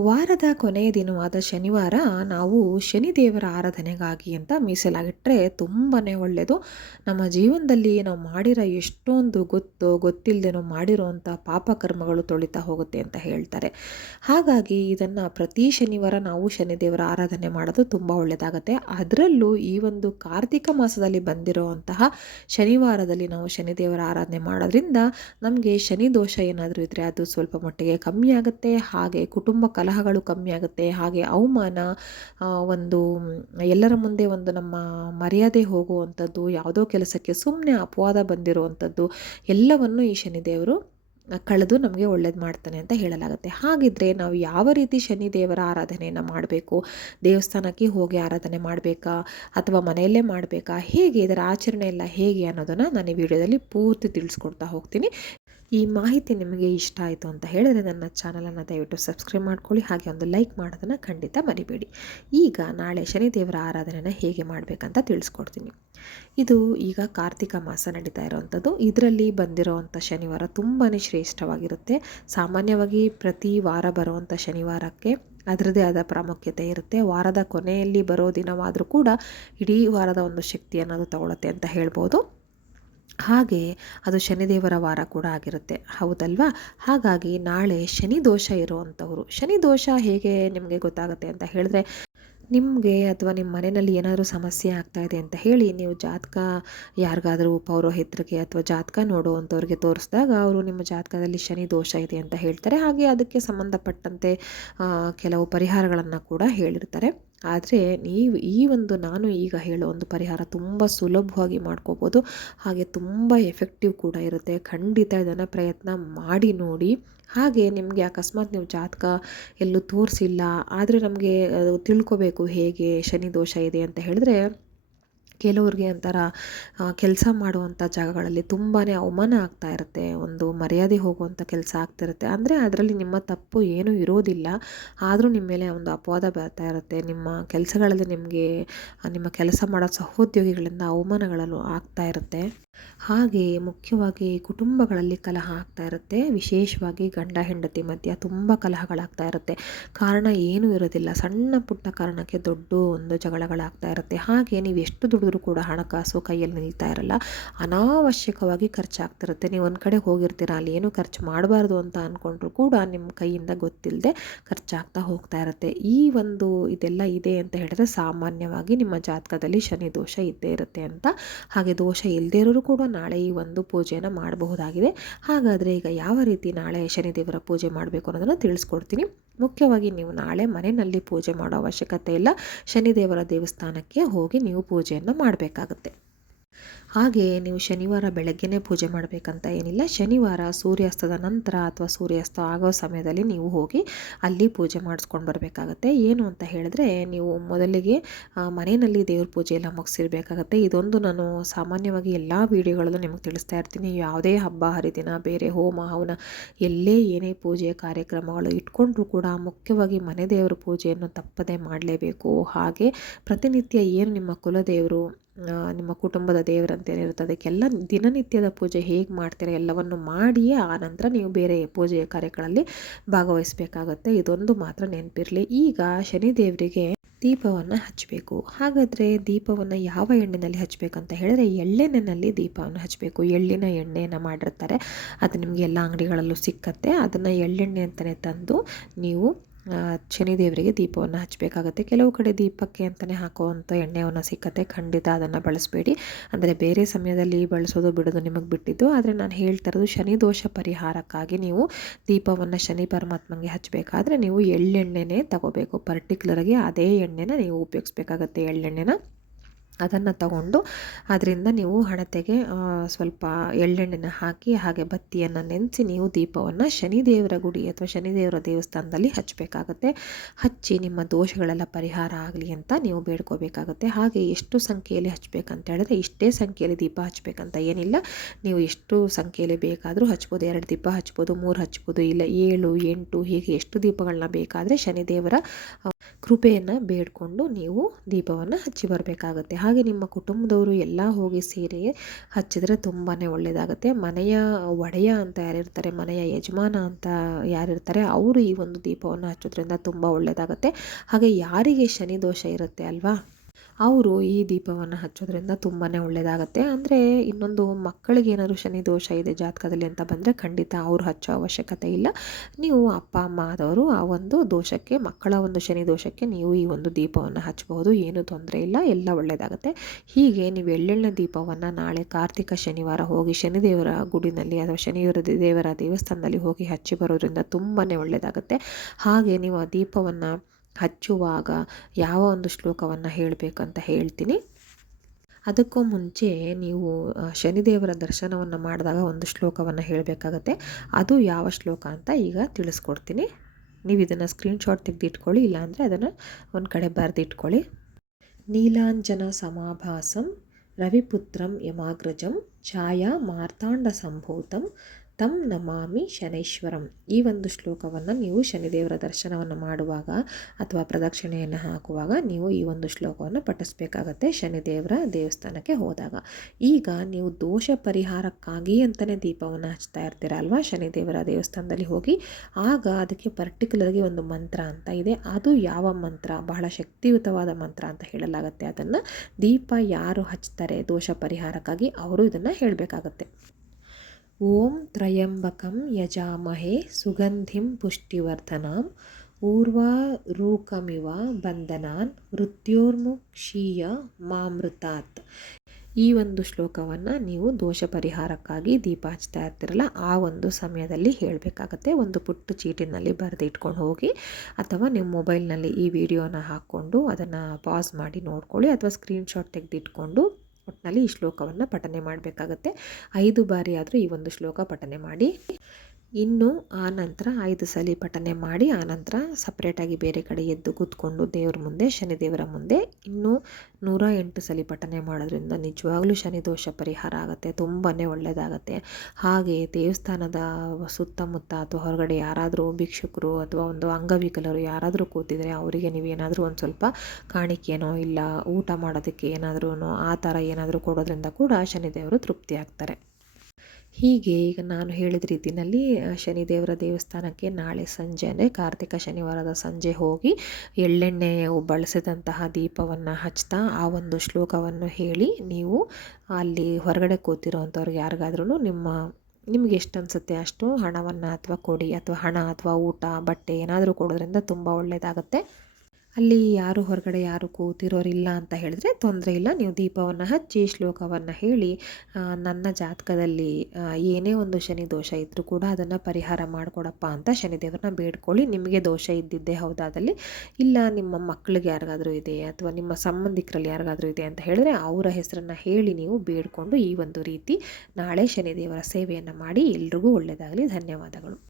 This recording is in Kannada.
ವಾರದ ಕೊನೆಯ ದಿನವಾದ ಶನಿವಾರ ನಾವು ಶನಿದೇವರ ಆರಾಧನೆಗಾಗಿ ಅಂತ ಮೀಸಲಾಗಿಟ್ಟರೆ ತುಂಬಾ ಒಳ್ಳೆಯದು ನಮ್ಮ ಜೀವನದಲ್ಲಿ ನಾವು ಮಾಡಿರೋ ಎಷ್ಟೊಂದು ಗೊತ್ತು ಗೊತ್ತಿಲ್ಲದೇನೋ ಮಾಡಿರೋವಂಥ ಪಾಪಕರ್ಮಗಳು ತೊಳಿತಾ ಹೋಗುತ್ತೆ ಅಂತ ಹೇಳ್ತಾರೆ. ಹಾಗಾಗಿ ಇದನ್ನು ಪ್ರತಿ ಶನಿವಾರ ನಾವು ಶನಿದೇವರ ಆರಾಧನೆ ಮಾಡೋದು ತುಂಬ ಒಳ್ಳೆಯದಾಗುತ್ತೆ ಅದರಲ್ಲೂ ಈ ಒಂದು ಕಾರ್ತಿಕ ಮಾಸದಲ್ಲಿ ಬಂದಿರುವಂತಹ ಶನಿವಾರದಲ್ಲಿ ನಾವು ಶನಿದೇವರ ಆರಾಧನೆ ಮಾಡೋದ್ರಿಂದ ನಮಗೆ ಶನಿ ದೋಷ ಏನಾದರೂ ಇದ್ದರೆ ಅದು ಸ್ವಲ್ಪ ಮಟ್ಟಿಗೆ ಕಮ್ಮಿ ಆಗುತ್ತೆ. ಹಾಗೆ ಕುಟುಂಬ ಕಲಹಗಳು ಕಮ್ಮಿ ಆಗುತ್ತೆ. ಹಾಗೆ ಅವಮಾನ ಒಂದು, ಎಲ್ಲರ ಮುಂದೆ ಒಂದು ನಮ್ಮ ಮರ್ಯಾದೆ ಹೋಗುವಂಥದ್ದು, ಯಾವುದೋ ಕೆಲಸಕ್ಕೆ ಸುಮ್ಮನೆ ಅಪವಾದ ಬಂದಿರುವಂಥದ್ದು, ಎಲ್ಲವನ್ನು ಈ ಶನಿದೇವರು ಕಳೆದು ನಮಗೆ ಒಳ್ಳೇದು ಮಾಡ್ತಾನೆ ಅಂತ ಹೇಳಲಾಗುತ್ತೆ. ಹಾಗಿದ್ರೆ ನಾವು ಯಾವ ರೀತಿ ಶನಿ ದೇವರ ಆರಾಧನೆಯನ್ನು ಮಾಡಬೇಕು? ದೇವಸ್ಥಾನಕ್ಕೆ ಹೋಗಿ ಆರಾಧನೆ ಮಾಡಬೇಕಾ? ಅಥವಾ ಮನೆಯಲ್ಲೇ ಮಾಡಬೇಕಾ? ಹೇಗೆ ಇದರ ಆಚರಣೆ ಎಲ್ಲ ಹೇಗೆ ಅನ್ನೋದನ್ನು ನಾನು ಈ ವಿಡಿಯೋದಲ್ಲಿ ಪೂರ್ತಿ ತಿಳಿಸ್ಕೊಡ್ತಾ ಹೋಗ್ತೀನಿ. ಈ ಮಾಹಿತಿ ನಿಮಗೆ ಇಷ್ಟ ಆಯಿತು ಅಂತ ಹೇಳಿದರೆ ನನ್ನ ಚಾನಲನ್ನು ದಯವಿಟ್ಟು ಸಬ್ಸ್ಕ್ರೈಬ್ ಮಾಡ್ಕೊಳ್ಳಿ, ಹಾಗೆ ಒಂದು ಲೈಕ್ ಮಾಡೋದನ್ನು ಖಂಡಿತ ಮರಿಬೇಡಿ. ಈಗ ನಾಳೆ ಶನಿದೇವರ ಆರಾಧನೆನ ಹೇಗೆ ಮಾಡಬೇಕಂತ ತಿಳಿಸ್ಕೊಡ್ತೀನಿ. ಇದು ಈಗ ಕಾರ್ತಿಕ ಮಾಸ ನಡೀತಾ ಇರೋವಂಥದ್ದು. ಇದರಲ್ಲಿ ಬಂದಿರೋವಂಥ ಶನಿವಾರ ತುಂಬಾ ಶ್ರೇಷ್ಠವಾಗಿರುತ್ತೆ. ಸಾಮಾನ್ಯವಾಗಿ ಪ್ರತಿ ವಾರ ಬರುವಂಥ ಶನಿವಾರಕ್ಕೆ ಅದರದೇ ಆದ ಪ್ರಾಮುಖ್ಯತೆ ಇರುತ್ತೆ. ವಾರದ ಕೊನೆಯಲ್ಲಿ ಬರೋ ದಿನವಾದರೂ ಕೂಡ ಇಡೀ ವಾರದ ಒಂದು ಶಕ್ತಿ ಅನ್ನೋದು ತಗೊಳುತ್ತೆ ಅಂತ ಹೇಳ್ಬೋದು. ಹಾಗೆ ಅದು ಶನಿದೇವರ ವಾರ ಕೂಡ ಆಗಿರುತ್ತೆ. ಹೌದಲ್ವಾ? ಹಾಗಾಗಿ ನಾಳೆ ಶನಿ ದೋಷ ಇರುವಂಥವ್ರು ಶನಿ ದೋಷ ಹೇಗೆ ನಿಮಗೆ ಗೊತ್ತಾಗುತ್ತೆ ಅಂತ ಹೇಳಿದ್ರೆ, ನಿಮಗೆ ಅಥವಾ ನಿಮ್ಮ ಮನೆಯಲ್ಲಿ ಏನಾದರೂ ಸಮಸ್ಯೆ ಆಗ್ತಾ ಇದೆ ಅಂತ ಹೇಳಿ ನೀವು ಜಾತಕ ಯಾರಿಗಾದರೂ ಪೌರೋಹಿತ್ರಿಗೆ ಅಥವಾ ಜಾತಕ ನೋಡುವಂಥವ್ರಿಗೆ ತೋರಿಸಿದಾಗ ಅವರು ನಿಮ್ಮ ಜಾತಕದಲ್ಲಿ ಶನಿ ದೋಷ ಇದೆ ಅಂತ ಹೇಳ್ತಾರೆ. ಹಾಗೆ ಅದಕ್ಕೆ ಸಂಬಂಧಪಟ್ಟಂತೆ ಕೆಲವು ಪರಿಹಾರಗಳನ್ನು ಕೂಡ ಹೇಳಿರ್ತಾರೆ. ಆದರೆ ನೀವು ಈ ಒಂದು ನಾನು ಈಗ ಹೇಳೋ ಒಂದು ಪರಿಹಾರ ತುಂಬ ಸುಲಭವಾಗಿ ಮಾಡ್ಕೋಬೋದು. ಹಾಗೆ ತುಂಬ ಎಫೆಕ್ಟಿವ್ ಕೂಡ ಇರುತ್ತೆ. ಖಂಡಿತ ಇದನ್ನು ಪ್ರಯತ್ನ ಮಾಡಿ ನೋಡಿ. ಹಾಗೆ ನಿಮಗೆ ಅಕಸ್ಮಾತ್ ನೀವು ಜಾತಕ ಎಲ್ಲೂ ತೋರಿಸಿಲ್ಲ, ಆದರೆ ನಮಗೆ ತಿಳ್ಕೊಬೇಕು ಹೇಗೆ ಶನಿ ದೋಷ ಇದೆ ಅಂತ ಹೇಳಿದ್ರೆ ಕೆಲವ್ರಿಗೆ ಒಂಥರ ಕೆಲಸ ಮಾಡುವಂಥ ಜಾಗಗಳಲ್ಲಿ ತುಂಬಾ ಅವಮಾನ ಆಗ್ತಾ ಇರುತ್ತೆ. ಒಂದು ಮರ್ಯಾದೆ ಹೋಗುವಂಥ ಕೆಲಸ ಆಗ್ತಿರುತ್ತೆ ಅಂದರೆ ಅದರಲ್ಲಿ ನಿಮ್ಮ ತಪ್ಪು ಏನೂ ಇರೋದಿಲ್ಲ. ಆದರೂ ನಿಮ್ಮ ಮೇಲೆ ಒಂದು ಅಪವಾದ ಬರ್ತಾ ಇರುತ್ತೆ. ನಿಮ್ಮ ಕೆಲಸಗಳಲ್ಲಿ ನಿಮಗೆ ನಿಮ್ಮ ಕೆಲಸ ಮಾಡೋ ಸಹೋದ್ಯೋಗಿಗಳಿಂದ ಅವಮಾನಗಳನ್ನು ಆಗ್ತಾ ಇರುತ್ತೆ. ಹಾಗೆ ಮುಖ್ಯವಾಗಿ ಕುಟುಂಬಗಳಲ್ಲಿ ಕಲಹ ಆಗ್ತಾ ಇರುತ್ತೆ. ವಿಶೇಷವಾಗಿ ಗಂಡ, ಹೆಂಡತಿ ಮಧ್ಯ ತುಂಬ ಕಲಹಗಳಾಗ್ತಾ ಇರುತ್ತೆ. ಕಾರಣ ಏನೂ ಇರೋದಿಲ್ಲ. ಸಣ್ಣ ಪುಟ್ಟ ಕಾರಣಕ್ಕೆ ದೊಡ್ಡ ಒಂದು ಜಗಳಗಳಾಗ್ತಾ ಇರುತ್ತೆ. ಹಾಗೆ ನೀವು ಎಷ್ಟು ದುಡಿದ್ರೂ ಕೂಡ ಹಣಕಾಸು ಕೈಯಲ್ಲಿ ನಿಲ್ತಾ ಇರಲ್ಲ. ಅನಾವಶ್ಯಕವಾಗಿ ಖರ್ಚಾಗ್ತಿರುತ್ತೆ. ನೀವು ಒಂದು ಕಡೆ ಹೋಗಿರ್ತೀರ, ಅಲ್ಲಿ ಏನು ಖರ್ಚು ಮಾಡಬಾರ್ದು ಅಂತ ಅಂದ್ಕೊಂಡ್ರು ಕೂಡ ನಿಮ್ಮ ಕೈಯಿಂದ ಗೊತ್ತಿಲ್ಲದೆ ಖರ್ಚಾಗ್ತಾ ಹೋಗ್ತಾ ಇರುತ್ತೆ. ಈ ಒಂದು ಇದೆಲ್ಲ ಇದೆ ಅಂತ ಹೇಳಿದ್ರೆ ಸಾಮಾನ್ಯವಾಗಿ ನಿಮ್ಮ ಜಾತಕದಲ್ಲಿ ಶನಿ ದೋಷ ಇದ್ದೇ ಇರುತ್ತೆ ಅಂತ. ಹಾಗೆ ದೋಷ ಇಲ್ಲದೇ ಇರೋರು ಕೂಡ ನಾಳೆ ಈ ಒಂದು ಪೂಜೆಯನ್ನು ಮಾಡಬಹುದಾಗಿದೆ. ಹಾಗಾದರೆ ಈಗ ಯಾವ ರೀತಿ ನಾಳೆ ಶನಿದೇವರ ಪೂಜೆ ಮಾಡಬೇಕು ಅನ್ನೋದನ್ನು ತಿಳಿಸ್ಕೊಡ್ತೀನಿ. ಮುಖ್ಯವಾಗಿ ನೀವು ನಾಳೆ ಮನೆಯಲ್ಲಿ ಪೂಜೆ ಮಾಡೋ ಅವಶ್ಯಕತೆ ಇಲ್ಲ. ಶನಿದೇವರ ದೇವಸ್ಥಾನಕ್ಕೆ ಹೋಗಿ ನೀವು ಪೂಜೆಯನ್ನು ಮಾಡಬೇಕಾಗುತ್ತೆ. ಹಾಗೆ ನೀವು ಶನಿವಾರ ಬೆಳಗ್ಗೆನೇ ಪೂಜೆ ಮಾಡಬೇಕಂತ ಏನಿಲ್ಲ. ಶನಿವಾರ ಸೂರ್ಯಾಸ್ತದ ನಂತರ ಅಥವಾ ಸೂರ್ಯಾಸ್ತ ಆಗೋ ಸಮಯದಲ್ಲಿ ನೀವು ಹೋಗಿ ಅಲ್ಲಿ ಪೂಜೆ ಮಾಡಿಸ್ಕೊಂಡು ಬರಬೇಕಾಗತ್ತೆ. ಏನು ಅಂತ ಹೇಳಿದ್ರೆ ನೀವು ಮೊದಲಿಗೆ ಮನೆಯಲ್ಲಿ ದೇವ್ರ ಪೂಜೆ ಎಲ್ಲ ಮುಗಿಸಿರ್ಬೇಕಾಗತ್ತೆ. ಇದೊಂದು ನಾನು ಸಾಮಾನ್ಯವಾಗಿ ಎಲ್ಲ ವಿಡಿಯೋಗಳಲ್ಲೂ ನಿಮಗೆ ತಿಳಿಸ್ತಾ ಇರ್ತೀನಿ. ಯಾವುದೇ ಹಬ್ಬ, ಹರಿದಿನ, ಬೇರೆ ಹೋಮ, ಹವನ, ಎಲ್ಲೇ ಏನೇ ಪೂಜೆ ಕಾರ್ಯಕ್ರಮಗಳು ಇಟ್ಕೊಂಡ್ರೂ ಕೂಡ ಮುಖ್ಯವಾಗಿ ಮನೆ ದೇವರ ಪೂಜೆಯನ್ನು ತಪ್ಪದೇ ಮಾಡಲೇಬೇಕು. ಹಾಗೆ ಪ್ರತಿನಿತ್ಯ ಏನು ನಿಮ್ಮ ಕುಲದೇವರು ನಿಮ್ಮ ಕುಟುಂಬದ ದೇವರಂತೇನಿರುತ್ತೆ ಅದಕ್ಕೆಲ್ಲ ದಿನನಿತ್ಯದ ಪೂಜೆ ಹೇಗೆ ಮಾಡ್ತೀರಾ ಎಲ್ಲವನ್ನು ಮಾಡಿಯೇ ಆ ನಂತರ ನೀವು ಬೇರೆ ಪೂಜೆಯ ಕಾರ್ಯಗಳಲ್ಲಿ ಭಾಗವಹಿಸಬೇಕಾಗತ್ತೆ. ಇದೊಂದು ಮಾತ್ರ ನೆನಪಿರಲಿ. ಈಗ ಶನಿದೇವರಿಗೆ ದೀಪವನ್ನು ಹಚ್ಚಬೇಕು ಹಾಗಾದರೆ ದೀಪವನ್ನು ಯಾವ ಎಣ್ಣೆಯಲ್ಲಿ ಹಚ್ಚಬೇಕಂತ ಹೇಳಿದ್ರೆ ಎಳ್ಳೆಣ್ಣೆಯಲ್ಲಿ ದೀಪವನ್ನು ಹಚ್ಚಬೇಕು ಎಳ್ಳಿನ ಎಣ್ಣೆಯನ್ನು ಮಾಡಿರ್ತಾರೆ. ಅದು ನಿಮಗೆ ಎಲ್ಲ ಅಂಗಡಿಗಳಲ್ಲೂ ಸಿಕ್ಕತ್ತೆ. ಅದನ್ನು ಎಳ್ಳೆಣ್ಣೆ ಅಂತಲೇ ತಂದು ನೀವು ಶನಿದೇವರಿಗೆ ದೀಪವನ್ನು ಹಚ್ಚಬೇಕಾಗತ್ತೆ. ಕೆಲವು ಕಡೆ ದೀಪಕ್ಕೆ ಅಂತಲೇ ಹಾಕುವಂಥ ಎಣ್ಣೆಯನ್ನು ಸಿಕ್ಕತ್ತೆ. ಖಂಡಿತ ಅದನ್ನು ಬಳಸಬೇಡಿ. ಅಂದರೆ ಬೇರೆ ಸಮಯದಲ್ಲಿ ಬಳಸೋದು ಬಿಡೋದು ನಿಮಗೆ ಬಿಟ್ಟಿದ್ದು. ಆದರೆ ನಾನು ಹೇಳ್ತಾ ಇರೋದು ಶನಿ ದೋಷ ಪರಿಹಾರಕ್ಕಾಗಿ ನೀವು ದೀಪವನ್ನು ಶನಿ ಪರಮಾತ್ಮನಿಗೆ ಹಚ್ಚಬೇಕಾದ್ರೆ ನೀವು ಎಳ್ಳೆಣ್ಣೆನೇ ತಗೋಬೇಕು. ಪರ್ಟಿಕ್ಯುಲರಾಗಿ ಅದೇ ಎಣ್ಣೆನ ನೀವು ಉಪಯೋಗಿಸ್ಬೇಕಾಗತ್ತೆ ಎಳ್ಳೆಣ್ಣೆನ. ಅದನ್ನು ತಗೊಂಡು ಅದರಿಂದ ನೀವು ಹಣತೆಗೆ ಸ್ವಲ್ಪ ಎಳ್ಳೆಣ್ಣೆನ ಹಾಕಿ, ಹಾಗೆ ಬತ್ತಿಯನ್ನು ನೆನೆಸಿ ನೀವು ದೀಪವನ್ನು ಶನಿದೇವರ ಗುಡಿ ಅಥವಾ ಶನಿದೇವರ ದೇವಸ್ಥಾನದಲ್ಲಿ ಹಚ್ಚಬೇಕಾಗುತ್ತೆ. ಹಚ್ಚಿ ನಿಮ್ಮ ದೋಷಗಳೆಲ್ಲ ಪರಿಹಾರ ಆಗಲಿ ಅಂತ ನೀವು ಬೇಡ್ಕೋಬೇಕಾಗುತ್ತೆ. ಹಾಗೆ ಎಷ್ಟು ಸಂಖ್ಯೆಯಲ್ಲಿ ಹಚ್ಚಬೇಕಂತ ಹೇಳಿದ್ರೆ ಇಷ್ಟೇ ಸಂಖ್ಯೆಯಲ್ಲಿ ದೀಪ ಹಚ್ಚಬೇಕಂತ ಏನಿಲ್ಲ. ನೀವು ಎಷ್ಟು ಸಂಖ್ಯೆಯಲ್ಲಿ ಬೇಕಾದರೂ ಹಚ್ಬೋದು. ಎರಡು ದೀಪ ಹಚ್ಬೋದು, ಮೂರು ಹಚ್ಬೋದು, ಇಲ್ಲ ಏಳು, ಎಂಟು, ಹೀಗೆ ಎಷ್ಟು ದೀಪಗಳನ್ನ ಬೇಕಾದರೆ ಶನಿದೇವರ ಕೃಪೆಯನ್ನು ಬೇಡಿಕೊಂಡು ನೀವು ದೀಪವನ್ನು ಹಚ್ಚಿ ಬರಬೇಕಾಗತ್ತೆ. ಹಾಗೆ ನಿಮ್ಮ ಕುಟುಂಬದವರು ಎಲ್ಲ ಹೋಗಿ ಸೇರಿ ಹಚ್ಚಿದ್ರೆ ತುಂಬಾ ಒಳ್ಳೆಯದಾಗುತ್ತೆ ಮನೆಯ ಒಡೆಯ ಅಂತ ಯಾರಿರ್ತಾರೆ, ಮನೆಯ ಯಜಮಾನ ಅಂತ ಯಾರಿರ್ತಾರೆ, ಅವರು ಈ ಒಂದು ದೀಪವನ್ನು ಹಚ್ಚೋದ್ರಿಂದ ತುಂಬ ಒಳ್ಳೆಯದಾಗುತ್ತೆ ಹಾಗೆ ಯಾರಿಗೆ ಶನಿ ದೋಷ ಇರುತ್ತೆ ಅಲ್ವಾ? ಅವರು ಈ ದೀಪವನ್ನು ಹಚ್ಚೋದ್ರಿಂದ ತುಂಬಾ ಒಳ್ಳೆಯದಾಗತ್ತೆ ಅಂದರೆ ಇನ್ನೊಂದು ಮಕ್ಕಳಿಗೆ ಏನಾದರೂ ಶನಿ ದೋಷ ಇದೆ ಜಾತಕದಲ್ಲಿ ಅಂತ ಬಂದರೆ ಖಂಡಿತ ಅವರು ಹಚ್ಚೋ ಅವಶ್ಯಕತೆ ಇಲ್ಲ. ನೀವು ಅಪ್ಪ, ಅಮ್ಮ ಆದವರು ಆ ಒಂದು ದೋಷಕ್ಕೆ, ಮಕ್ಕಳ ಒಂದು ಶನಿ ದೋಷಕ್ಕೆ ನೀವು ಈ ಒಂದು ದೀಪವನ್ನು ಹಚ್ಚಬಹುದು. ಏನೂ ತೊಂದರೆ ಇಲ್ಲ. ಎಲ್ಲ ಒಳ್ಳೆಯದಾಗುತ್ತೆ ಹೀಗೆ ನೀವು ಎಳ್ಳೆಣ್ಣೆ ದೀಪವನ್ನು ನಾಳೆ ಕಾರ್ತಿಕ ಶನಿವಾರ ಹೋಗಿ ಶನಿದೇವರ ಗುಡಿನಲ್ಲಿ ಅಥವಾ ಶನಿಯವರ ದೇವರ ದೇವಸ್ಥಾನದಲ್ಲಿ ಹೋಗಿ ಹಚ್ಚಿ ಬರೋದ್ರಿಂದ ತುಂಬಾ ಒಳ್ಳೆಯದಾಗುತ್ತೆ ಹಾಗೆ ನೀವು ಆ ದೀಪವನ್ನು ಹಚ್ಚುವಾಗ ಯಾವ ಒಂದು ಶ್ಲೋಕವನ್ನು ಹೇಳಬೇಕಂತ ಹೇಳ್ತೀನಿ. ಅದಕ್ಕೂ ಮುಂಚೆ ನೀವು ಶನಿದೇವರ ದರ್ಶನವನ್ನು ಮಾಡಿದಾಗ ಒಂದು ಶ್ಲೋಕವನ್ನು ಹೇಳಬೇಕಾಗತ್ತೆ. ಅದು ಯಾವ ಶ್ಲೋಕ ಅಂತ ಈಗ ತಿಳಿಸ್ಕೊಡ್ತೀನಿ. ನೀವು ಇದನ್ನು ಸ್ಕ್ರೀನ್ಶಾಟ್ ತೆಗೆದಿಟ್ಕೊಳ್ಳಿ, ಇಲ್ಲಾಂದರೆ ಅದನ್ನು ಒಂದು ಕಡೆ ಬರೆದಿಟ್ಕೊಳ್ಳಿ. ನೀಲಾಂಜನ ಸಮಾಭಾಸಂ ರವಿಪುತ್ರಂ ಯಮಾಗ್ರಜಂ ಛಾಯಾ ಮಾರ್ತಾಂಡ ಸಂಭೂತಂ ತಂ ನಮಾಮಿ ಶನೈಶ್ವರಂ. ಈ ಒಂದು ಶ್ಲೋಕವನ್ನು ನೀವು ಶನಿದೇವರ ದರ್ಶನವನ್ನು ಮಾಡುವಾಗ ಅಥವಾ ಪ್ರದಕ್ಷಿಣೆಯನ್ನು ಹಾಕುವಾಗ ನೀವು ಈ ಒಂದು ಶ್ಲೋಕವನ್ನು ಪಠಿಸಬೇಕಾಗತ್ತೆ ಶನಿದೇವರ ದೇವಸ್ಥಾನಕ್ಕೆ ಹೋದಾಗ. ಈಗ ನೀವು ದೋಷ ಪರಿಹಾರಕ್ಕಾಗಿ ಅಂತಲೇ ದೀಪವನ್ನು ಹಚ್ತಾ ಇರ್ತೀರ ಅಲ್ವಾ? ಶನಿದೇವರ ದೇವಸ್ಥಾನದಲ್ಲಿ ಹೋಗಿ ಆಗ ಅದಕ್ಕೆ ಪರ್ಟಿಕ್ಯುಲರ್ಗೆ ಒಂದು ಮಂತ್ರ ಅಂತ ಇದೆ. ಅದು ಯಾವ ಮಂತ್ರ? ಬಹಳ ಶಕ್ತಿಯುತವಾದ ಮಂತ್ರ ಅಂತ ಹೇಳಲಾಗುತ್ತೆ. ಅದನ್ನು ದೀಪ ಯಾರು ಹಚ್ತಾರೆ ದೋಷ ಪರಿಹಾರಕ್ಕಾಗಿ? ಅವರು ಇದನ್ನು ಹೇಳಬೇಕಾಗತ್ತೆ. ಓಂ ತ್ರಯಂಬಕಂ ಯಜಾಮಹೇ ಸುಗಂಧಿಂ ಪುಷ್ಟಿವರ್ಧನಾಂ ಊರ್ವಾರೂಕಮಿವ ಬಂಧನಾನ್ ಮೃತ್ಯೋರ್ಮುಕ್ಷೀಯ ಮಾಮೃತಾತ್ ಈ ಒಂದು ಶ್ಲೋಕವನ್ನು ನೀವು ದೋಷ ಪರಿಹಾರಕ್ಕಾಗಿ ದೀಪ ಹಚ್ತಾ ಇರ್ತಿರಲ್ಲ ಆ ಒಂದು ಸಮಯದಲ್ಲಿ ಹೇಳಬೇಕಾಗತ್ತೆ. ಒಂದು ಪುಟ್ಟ ಚೀಟಿನಲ್ಲಿ ಬರೆದಿಟ್ಕೊಂಡು ಹೋಗಿ, ಅಥವಾ ನಿಮ್ಮ ಮೊಬೈಲ್ನಲ್ಲಿ ಈ ವಿಡಿಯೋನ ಹಾಕ್ಕೊಂಡು ಅದನ್ನು ಪಾಸ್ ಮಾಡಿ ನೋಡ್ಕೊಳ್ಳಿ, ಅಥವಾ ಸ್ಕ್ರೀನ್ಶಾಟ್ ತೆಗೆದಿಟ್ಕೊಂಡು ಒಟ್ಟಿನಲ್ಲಿ ಈ ಶ್ಲೋಕವನ್ನು ಪಠನೆ ಮಾಡಬೇಕಾಗತ್ತೆ. ಐದು ಬಾರಿ ಆದರೂ ಈ ಒಂದು ಶ್ಲೋಕ ಪಠನೆ ಮಾಡಿ. ಇನ್ನು ಆ ನಂತರ ಐದು ಸಲ ಪಠನೆ ಮಾಡಿ ಆನಂತರ ಸಪ್ರೇಟಾಗಿ ಬೇರೆ ಕಡೆ ಎದ್ದು ಕೂತ್ಕೊಂಡು ದೇವ್ರ ಮುಂದೆ, ಶನಿದೇವರ ಮುಂದೆ ಇನ್ನೂ ನೂರ ಎಂಟು ಸಲ ಪಠನೆ ಮಾಡೋದ್ರಿಂದ ನಿಜವಾಗ್ಲೂ ಶನಿ ದೋಷ ಪರಿಹಾರ ಆಗುತ್ತೆ ತುಂಬಾ ಒಳ್ಳೆಯದಾಗತ್ತೆ ಹಾಗೆ ದೇವಸ್ಥಾನದ ಸುತ್ತಮುತ್ತ ಅಥವಾ ಹೊರಗಡೆ ಯಾರಾದರೂ ಭಿಕ್ಷುಕರು ಅಥವಾ ಒಂದು ಅಂಗವಿಕಲರು ಯಾರಾದರೂ ಕೂತಿದ್ರೆ ಅವರಿಗೆ ನೀವು ಏನಾದರೂ ಒಂದು ಸ್ವಲ್ಪ ಕಾಣಿಕೆನೋ ಇಲ್ಲ ಊಟ ಮಾಡೋದಕ್ಕೆ ಏನಾದರೂ ಆ ಥರ ಏನಾದರೂ ಕೊಡೋದ್ರಿಂದ ಕೂಡ ಶನಿದೇವರು ತೃಪ್ತಿ ಆಗ್ತಾರೆ. ಹೀಗೆ ಈಗ ನಾನು ಹೇಳಿದ ರೀತಿಯಲ್ಲಿ ಶನಿದೇವರ ದೇವಸ್ಥಾನಕ್ಕೆ ನಾಳೆ ಸಂಜೆ ಅಂದರೆ ಕಾರ್ತಿಕ ಶನಿವಾರದ ಸಂಜೆ ಹೋಗಿ ಎಳ್ಳೆಣ್ಣೆ ಬಳಸಿದಂತಹ ದೀಪವನ್ನು ಹಚ್ತಾ ಆ ಒಂದು ಶ್ಲೋಕವನ್ನು ಹೇಳಿ ನೀವು ಅಲ್ಲಿ ಹೊರಗಡೆ ಕೂತಿರೋವಂಥವ್ರಿಗೆ ಯಾರಿಗಾದ್ರೂ ನಿಮ್ಮ, ನಿಮ್ಗೆ ಎಷ್ಟು ಅನಿಸುತ್ತೆ ಅಷ್ಟು ಹಣವನ್ನು ಅಥವಾ ಕೊಡಿ, ಅಥವಾ ಹಣ ಅಥವಾ ಊಟ, ಬಟ್ಟೆ ಏನಾದರೂ ಕೊಡೋದ್ರಿಂದ ತುಂಬ ಒಳ್ಳೆಯದಾಗುತ್ತೆ ಅಲ್ಲಿ ಯಾರು ಹೊರಗಡೆ ಯಾರು ಕೂತಿರೋರಿಲ್ಲ ಅಂತ ಹೇಳಿದ್ರೆ ತೊಂದರೆ ಇಲ್ಲ, ನೀವು ದೀಪವನ್ನು ಹಚ್ಚಿ, ಶ್ಲೋಕವನ್ನು ಹೇಳಿ ನನ್ನ ಜಾತಕದಲ್ಲಿ ಏನೇ ಒಂದು ಶನಿ ದೋಷ ಇದ್ದರೂ ಕೂಡ ಅದನ್ನು ಪರಿಹಾರ ಮಾಡಿಕೊಡಪ್ಪ ಅಂತ ಶನಿದೇವರನ್ನ ಬೇಡ್ಕೊಳ್ಳಿ. ನಿಮಗೆ ದೋಷ ಇದ್ದಿದ್ದೇ ಹೌದಾದಲ್ಲಿ, ಇಲ್ಲ ನಿಮ್ಮ ಮಕ್ಕಳಿಗೆ ಯಾರಿಗಾದರೂ ಇದೆ ಅಥವಾ ನಿಮ್ಮ ಸಂಬಂಧಿಕರಲ್ಲಿ ಯಾರಿಗಾದರೂ ಇದೆ ಅಂತ ಹೇಳಿದ್ರೆ ಅವರ ಹೆಸರನ್ನು ಹೇಳಿ ನೀವು ಬೇಡಿಕೊಂಡು ಈ ಒಂದು ರೀತಿ ನಾಳೆ ಶನಿದೇವರ ಸೇವೆಯನ್ನು ಮಾಡಿ ಎಲ್ರಿಗೂ ಒಳ್ಳೆಯದಾಗಲಿ ಧನ್ಯವಾದಗಳು.